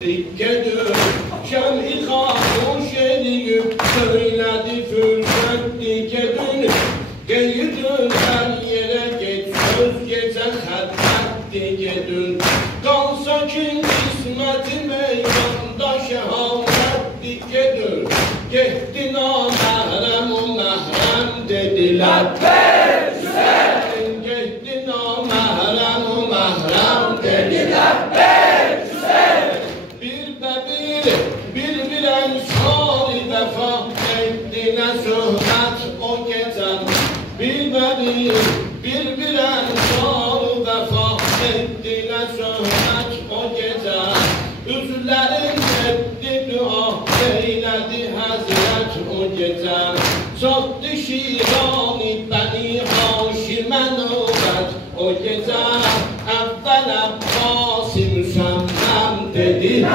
Dikkedir, şem-i hamuş edip söyledi fırlat dikkedir. Geyirdin her yere geç, söz geçen hatta dikkedir. Kalsa ki kısmeti meydanda şehavet dikkedir. Gehdi namahrem-u mahrem dediler. Gehdi namahrem-u mahrem dediler. Bir ensari vefa ettiğine söhbet o gecen. Bir ensari vefa ettiğine söhbet o gecen. Üzlerin etti dua eyledi hazret o gecen. Sattı şirani beni haşime nöbet o gecen. Evvel Abbas-ı Müsemmem dedi.